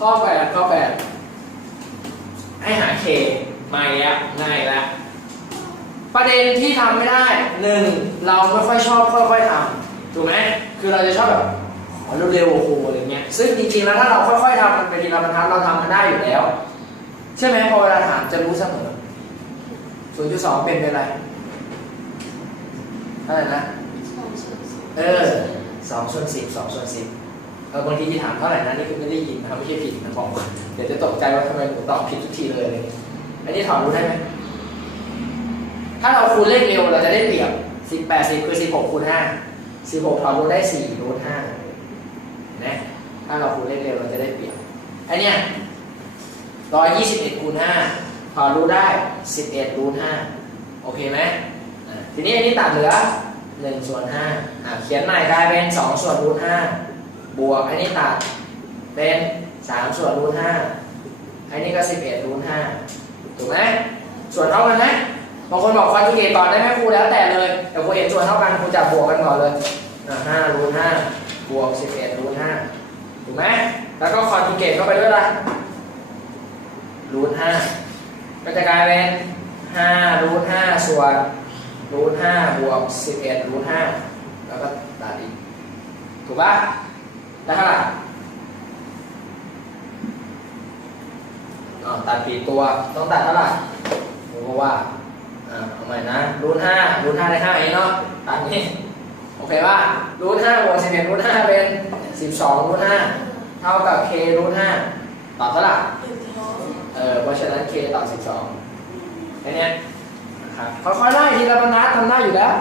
ข้อแปดข้อแปดให้หา k มาอีกแล้วง่ายแล้วประเด็นที่ทำไม่ได้หนึ่งเราไม่ค่อยชอบค่อยๆทำถูกไหมคือเราจะชอบแบบขอเร็วๆโอ้โหอะไรเงี้ยซึ่งจริงๆแล้วถ้าเราค่อยๆทำมันเป็นทีละบรรทัดเราทำมันได้อยู่แล้ว ใช่ไหมพอเวลาถามจะรู้เสมอ0.2เป็นเป็นอะไรเท่าไหร่นะเออสองส่วนสิบสองส่วนสิบเออ บางทีที่ถามเท่าไหร่นะนี่คือไม่ได้ยินนะไม่ใช่ผิดนะบอกเดี๋ยวจะตกใจว่าทำไมหนูตอบผิดทุกทีเลยอะไรเงี้ยอันนี้ถามรู้ได้ไหมถ้าเราคูณเลขเร็วเราจะได้เปรียบสิบแปดสิบคือสิบหกคูณห้าสิบหกถอนรูทได้สี่รูทห้านะถ้าเราคูณเลขเร็วเราจะได้เปรียบอันเนี้ยร้อยยี่สิบเอ็ดคูณห้าถอนรูทได้สิบเอ็ดรูทห้าโอเคไหมทีนี้อันนี้ตัดเหลือหนึ่งส่วนห้าอะเขียนใหม่กลายเป็นสองส่วนรูทห้า บวกอันนี้ตัดเป็นสามส่วนรูทห้าอันนี้ก็สิบเอ็ดรูทห้าถูกไหมส่วนเท่ากันไหมบางคนบอกคอนจูเกตก่อนได้ไหมครูแล้วแต่เลยแต่ครูเห็นส่วนเท่ากันครูจับบวกกันก่อนเลยห้ารูทห้าบวกสิบเอ็ดรูทห้าถูกไหมแล้วก็คอนจูเกตเข้าไปด้วยละรูทห้าก็จะกลายเป็นห้ารูทห้าส่วนรูทห้าบวกสิบเอ็ดรูทห้าแล้วก็ตัดอีกถูกปะ ได้เท่าไหร่อ๋อตัดผิดตัวต้องตัดเท่าไหร่เพราะว่าอ่าเอาใหม่นะรูทห้ารูทห้าได้ห้าเองเนาะตามนี้โอเคว่ารูทห้าบวกสิบเอ็ดรูทห้าเป็นสิบสองรูทห้าเท่ากับ k รูทห้าตอบเท่าไหร่เออเพราะฉะนั้น k ตอบสิบสองแค่เนี้ยนะครับค่อยๆไล่ทีละบรรทัดทำได้อยู่แล้ว